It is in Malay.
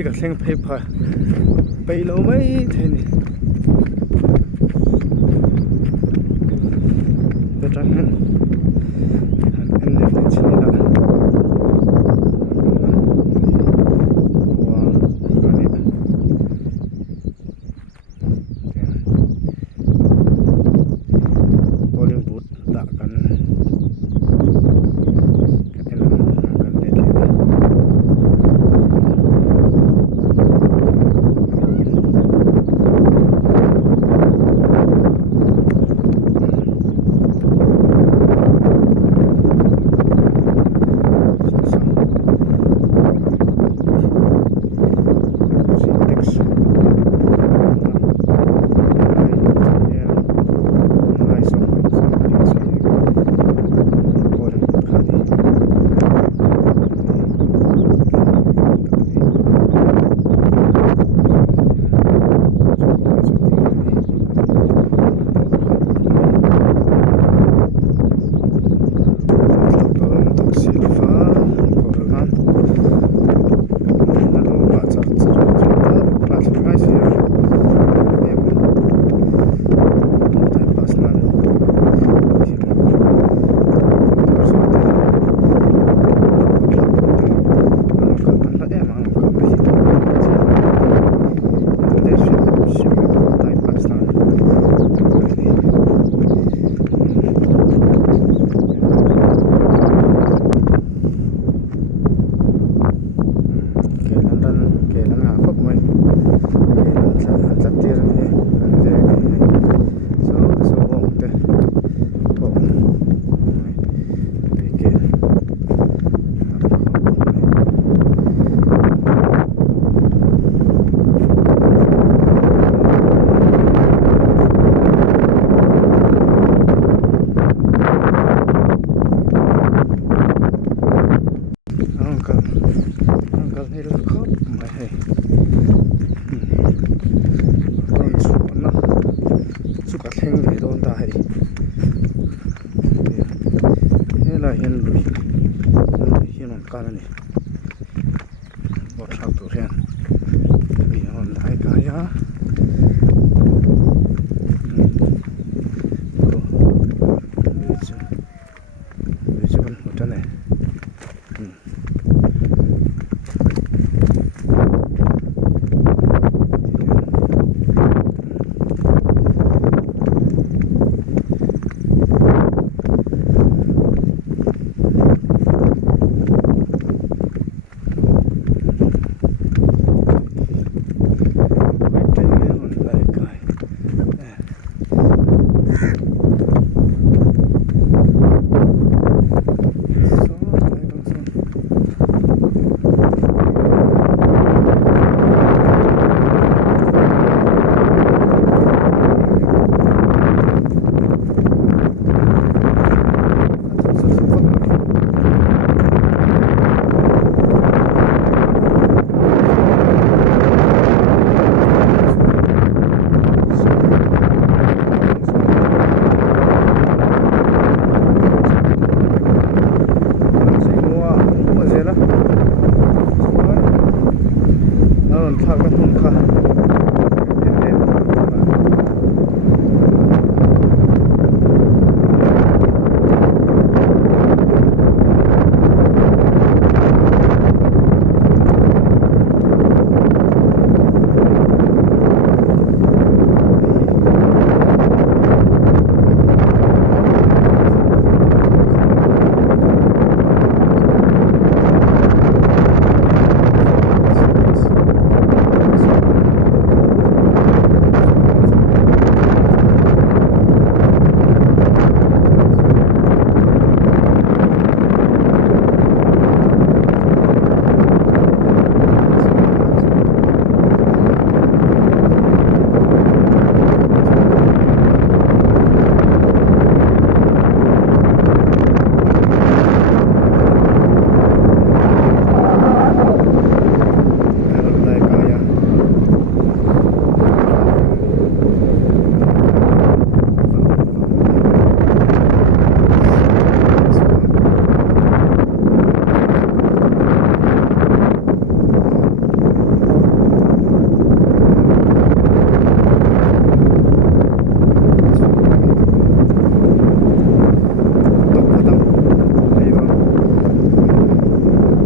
thì cả sen phê phà bay lâu mấy thế này để trắng hơn anh lên trên này là Bollywood tak kanนี่รถครบไม่ให้ต้นสวนนะสุกัดแห่งเลยโดนตายนี่แหละเห็นลุยเห็นมันกันนี่บอดชักตัวเรียนมีมันได้กายะ